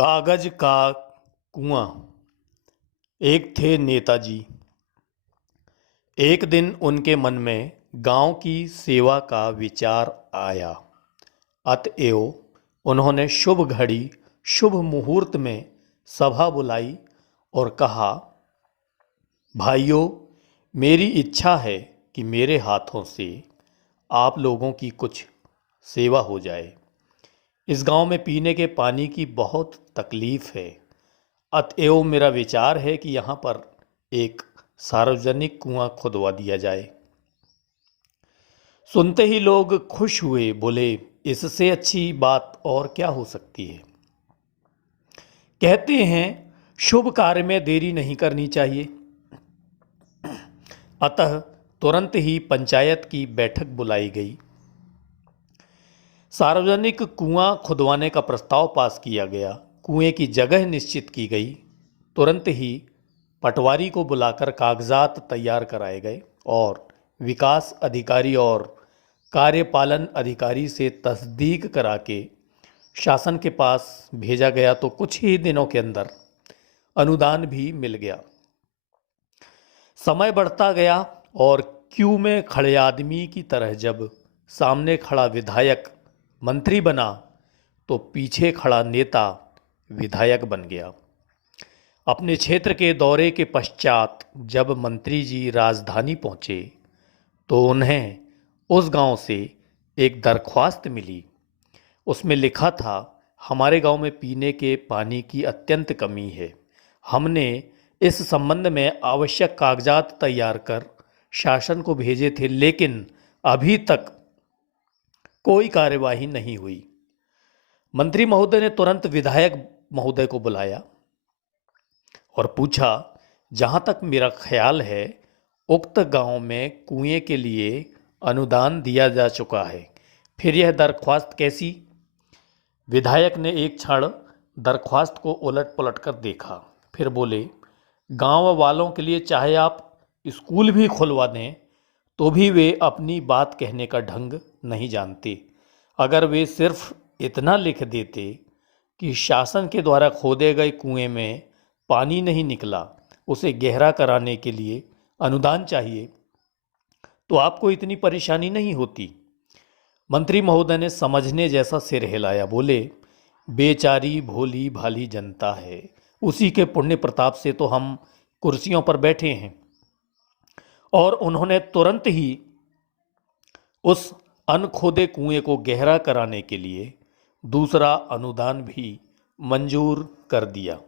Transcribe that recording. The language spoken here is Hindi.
कागज का कुआं। एक थे नेताजी। एक दिन उनके मन में गांव की सेवा का विचार आया। अतएव उन्होंने शुभ घड़ी शुभ मुहूर्त में सभा बुलाई और कहा, भाइयों, मेरी इच्छा है कि मेरे हाथों से आप लोगों की कुछ सेवा हो जाए। इस गांव में पीने के पानी की बहुत तकलीफ है। अतएव मेरा विचार है कि यहाँ पर एक सार्वजनिक कुआं खुदवा दिया जाए। सुनते ही लोग खुश हुए, बोले, इससे अच्छी बात और क्या हो सकती है। कहते हैं शुभ कार्य में देरी नहीं करनी चाहिए। अतः तुरंत ही पंचायत की बैठक बुलाई गई। सार्वजनिक कुआं खुदवाने का प्रस्ताव पास किया गया। कुएं की जगह निश्चित की गई। तुरंत ही पटवारी को बुलाकर कागजात तैयार कराए गए और विकास अधिकारी और कार्यपालन अधिकारी से तस्दीक करा के शासन के पास भेजा गया तो कुछ ही दिनों के अंदर अनुदान भी मिल गया। समय बढ़ता गया और क्यू में खड़े आदमी की तरह जब सामने खड़ा विधायक मंत्री बना तो पीछे खड़ा नेता विधायक बन गया। अपने क्षेत्र के दौरे के पश्चात जब मंत्री जी राजधानी पहुंचे तो उन्हें उस गांव से एक दरख्वास्त मिली। उसमें लिखा था, हमारे गांव में पीने के पानी की अत्यंत कमी है। हमने इस संबंध में आवश्यक कागजात तैयार कर शासन को भेजे थे, लेकिन अभी तक कोई कार्यवाही नहीं हुई। मंत्री महोदय ने तुरंत विधायक महोदय को बुलाया और पूछा, जहां तक मेरा ख्याल है उक्त गांव में कुएं के लिए अनुदान दिया जा चुका है, फिर यह दरख्वास्त कैसी। विधायक ने एक क्षण दरख्वास्त को उलट पलट कर देखा, फिर बोले, गांव वालों के लिए चाहे आप स्कूल भी खुलवा दें तो भी वे अपनी बात कहने का ढंग नहीं जानते। अगर वे सिर्फ इतना लिख देते कि शासन के द्वारा खोदे गए कुएं में पानी नहीं निकला, उसे गहरा कराने के लिए अनुदान चाहिए, तो आपको इतनी परेशानी नहीं होती। मंत्री महोदय ने समझने जैसा सिर हिलाया, बोले, बेचारी भोली भाली जनता है, उसी के पुण्य प्रताप से तो हम कुर्सियों पर बैठे हैं। और उन्होंने तुरंत ही उस अनखोदे कुएं को गहरा कराने के लिए दूसरा अनुदान भी मंजूर कर दिया।